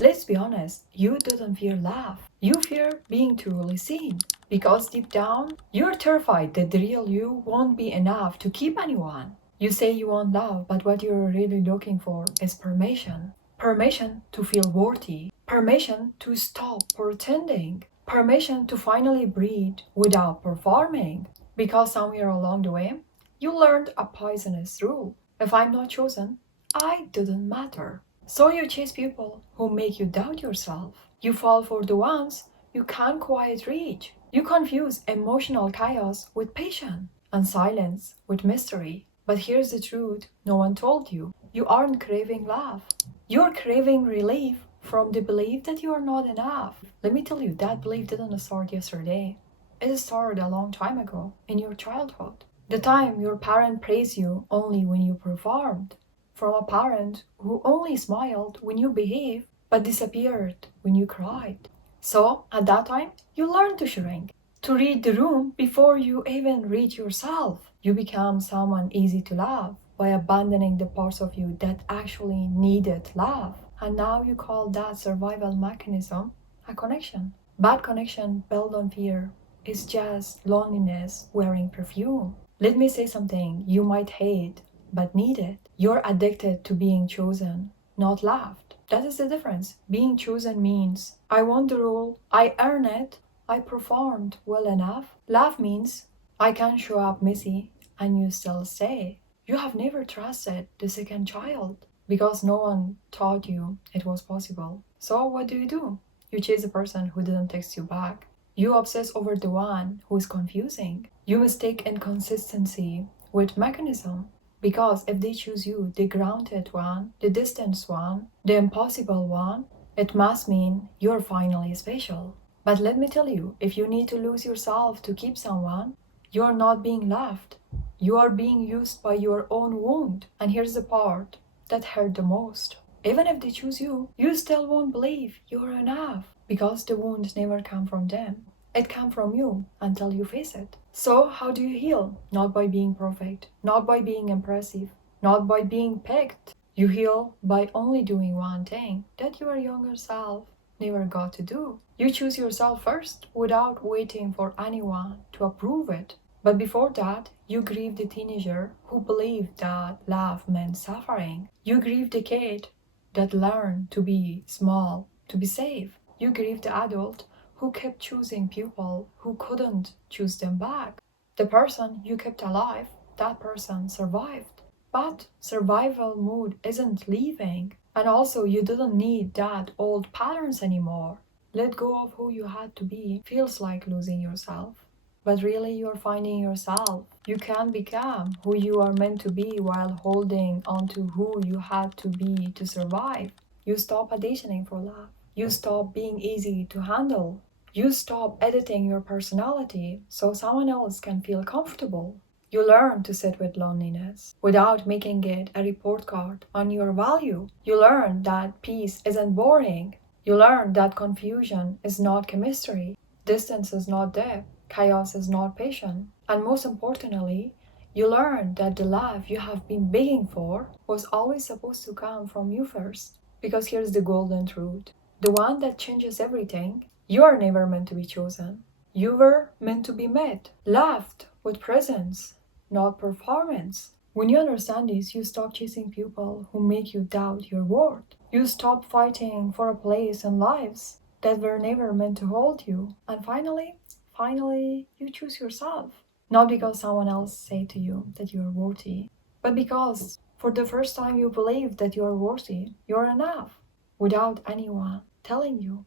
Let's be honest, you didn't fear love. You fear being truly seen. Because deep down, you're terrified that the real you won't be enough to keep anyone. You say you want love, but what you're really looking for is permission. Permission to feel worthy. Permission to stop pretending. Permission to finally breathe without performing. Because somewhere along the way, you learned a poisonous rule. If I'm not chosen, I didn't matter. So you chase people who make you doubt yourself. You fall for the ones you can't quite reach. You confuse emotional chaos with patience and silence with mystery. But here's the truth no one told you. You aren't craving love. You're craving relief from the belief that you are not enough. Let me tell you, that belief didn't start yesterday. It started a long time ago, in your childhood. The time your parent praised you only when you performed. From a parent who only smiled when you behaved but disappeared when you cried. So, at that time, you learned to shrink, to read the room before you even read yourself. You become someone easy to love by abandoning the parts of you that actually needed love. And now you call that survival mechanism a connection. Bad connection built on fear is just loneliness wearing perfume. Let me say something you might hate but need it. You're addicted to being chosen, not loved. That is the difference. Being chosen means I won the role, I earned it, I performed well enough. Love means I can show up messy and you still stay. You have never trusted the second child because no one taught you it was possible. So what do? You chase the person who didn't text you back. You obsess over the one who is confusing. You mistake inconsistency with mechanism. Because if they choose you, the grounded one, the distant one, the impossible one, it must mean you're finally special. But let me tell you, if you need to lose yourself to keep someone, you're not being loved. You are being used by your own wound. And here's the part that hurt the most. Even if they choose you, you still won't believe you're enough because the wounds never come from them. It comes from you until you face it. So, how do you heal? Not by being perfect, not by being impressive, not by being picked. You heal by only doing one thing that your younger self never got to do. You choose yourself first without waiting for anyone to approve it. But before that, you grieve the teenager who believed that love meant suffering. You grieve the kid that learned to be small, to be safe. You grieve the adult who kept choosing people who couldn't choose them back. The person you kept alive, that person survived. But survival mode isn't leaving. And also, you didn't need that old patterns anymore. Let go of who you had to be feels like losing yourself. But really, you're finding yourself. You can become who you are meant to be while holding on to who you had to be to survive. You stop auditioning for love. You stop being easy to handle. You stop editing your personality so someone else can feel comfortable. You learn to sit with loneliness without making it a report card on your value. You learn that peace isn't boring. You learn that confusion is not chemistry, distance is not depth, chaos is not patience. And most importantly, you learn that the love you have been begging for was always supposed to come from you first. Because here's the golden truth. The one that changes everything. You are never meant to be chosen. You were meant to be met, loved with presence, not performance. When you understand this, you stop chasing people who make you doubt your worth. You stop fighting for a place in lives that were never meant to hold you. And finally, you choose yourself. Not because someone else said to you that you are worthy, but because for the first time you believe that you are worthy, you're enough, without anyone telling you.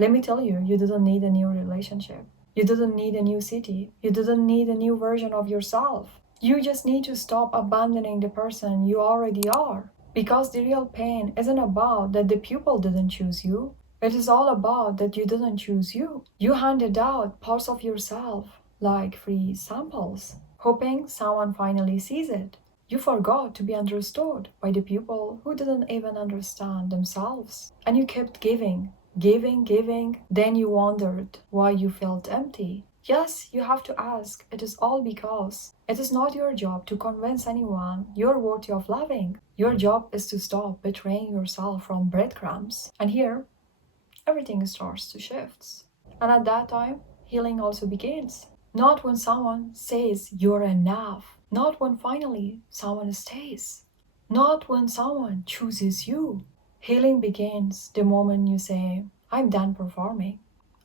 Let me tell you, you didn't need a new relationship. You didn't need a new city. You didn't need a new version of yourself. You just need to stop abandoning the person you already are. Because the real pain isn't about that the people didn't choose you. It is all about that you didn't choose you. You handed out parts of yourself, like free samples, hoping someone finally sees it. You forgot to be understood by the people who didn't even understand themselves. And you kept giving, then you wondered why you felt empty. Yes, you have to ask. It is all because it is not your job to convince anyone you're worthy of loving. Your job is to stop betraying yourself from breadcrumbs. And here, everything starts to shift. And at that time, healing also begins. Not when someone says you're enough, not when finally someone stays, not when someone chooses you. Healing begins the moment you say, I'm done performing,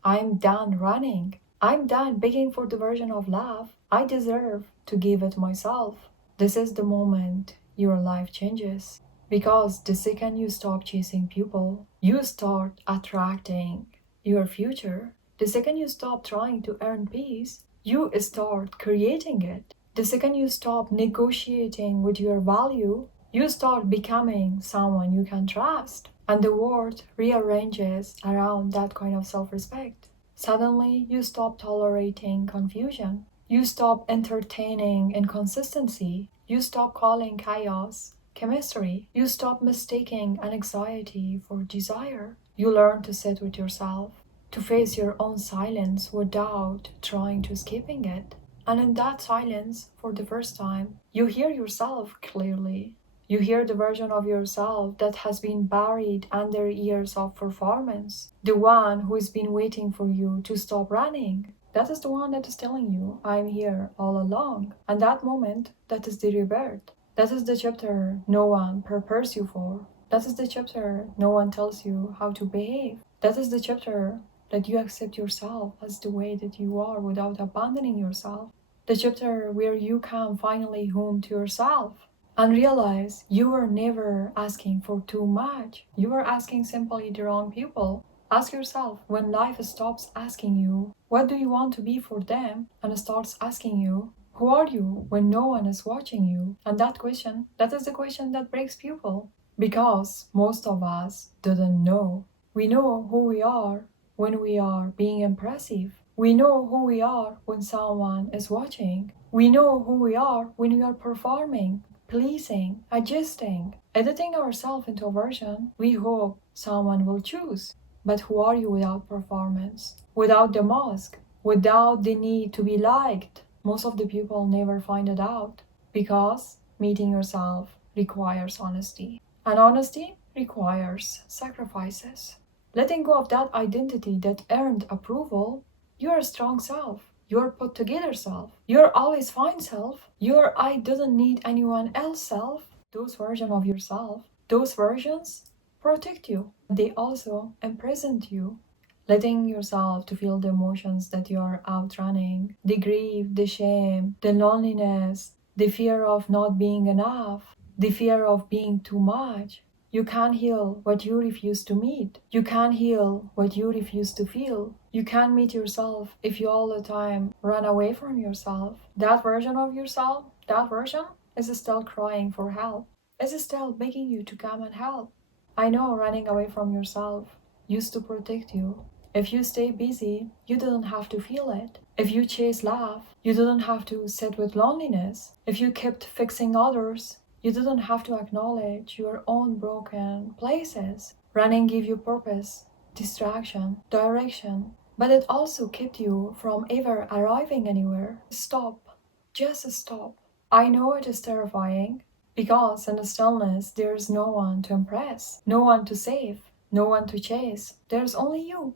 I'm done running, I'm done begging for the version of love I deserve to give it myself. This is the moment your life changes. Because the second you stop chasing people, you start attracting your future. The second you stop trying to earn peace, you start creating it. The second you stop negotiating with your value, you start becoming someone you can trust. And the world rearranges around that kind of self respect. Suddenly, you stop tolerating confusion. You stop entertaining inconsistency. You stop calling chaos chemistry. You stop mistaking anxiety for desire. You learn to sit with yourself, to face your own silence without trying to escaping it. And in that silence, for the first time, you hear yourself clearly. You hear the version of yourself that has been buried under years of performance. The one who has been waiting for you to stop running. That is the one that is telling you, I'm here all along. And that moment, that is the rebirth. That is the chapter no one prepares you for. That is the chapter no one tells you how to behave. That is the chapter that you accept yourself as the way that you are without abandoning yourself. The chapter where you come finally home to yourself and realize you were never asking for too much. You were asking simply the wrong people. Ask yourself when life stops asking you, what do you want to be for them? And starts asking you, who are you when no one is watching you? And that question, that is the question that breaks people. Because most of us didn't know. We know who we are when we are being impressive. We know who we are when someone is watching. We know who we are when we are performing, pleasing, adjusting, editing ourselves into a version we hope someone will choose. But who are you without performance? Without the mask? Without the need to be liked? Most of the people never find it out because meeting yourself requires honesty. And honesty requires sacrifices. Letting go of that identity that earned approval, you're a strong self. You're put together self. You're always fine self. Your I didn't need anyone else self. Those versions of yourself, those versions protect you. They also imprison you. Letting yourself to feel the emotions that you're outrunning, the grief, the shame, the loneliness, the fear of not being enough, the fear of being too much. You can't heal what you refuse to meet. You can't heal what you refuse to feel. You can't meet yourself if you all the time run away from yourself. That version of yourself, that version is still crying for help, is still begging you to come and help. I know running away from yourself used to protect you. If you stay busy, you didn't have to feel it. If you chase love, you didn't have to sit with loneliness. If you kept fixing others, you didn't have to acknowledge your own broken places. Running gave you purpose, distraction, direction, but it also kept you from ever arriving anywhere. Stop. Just stop. I know it is terrifying because in the stillness there's no one to impress, no one to save, no one to chase. There's only you.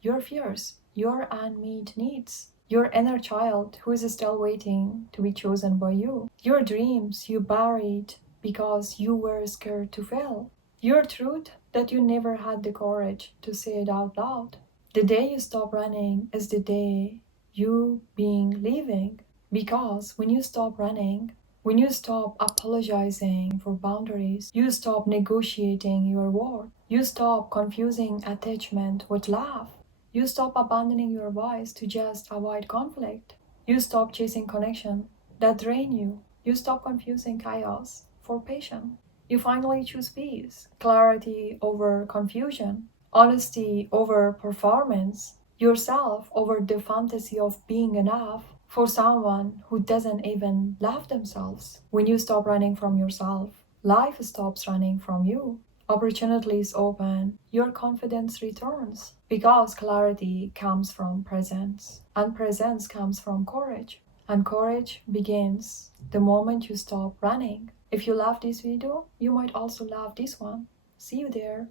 Your fears, your unmet needs, your inner child who is still waiting to be chosen by you, your dreams you buried because you were scared to fail, your truth that you never had the courage to say it out loud. The day you stop running is the day you being living, because when you stop running, when you stop apologizing for boundaries, you stop negotiating your worth, you stop confusing attachment with love. You stop abandoning your voice to just avoid conflict. You stop chasing connection that drain you. You stop confusing chaos for patience. You finally choose peace, clarity over confusion, honesty over performance, yourself over the fantasy of being enough for someone who doesn't even love themselves. When you stop running from yourself, life stops running from you. opportunities open, your confidence returns. Because clarity comes from presence, and presence comes from courage. And courage begins the moment you stop running. If you love this video, you might also love this one. See you there.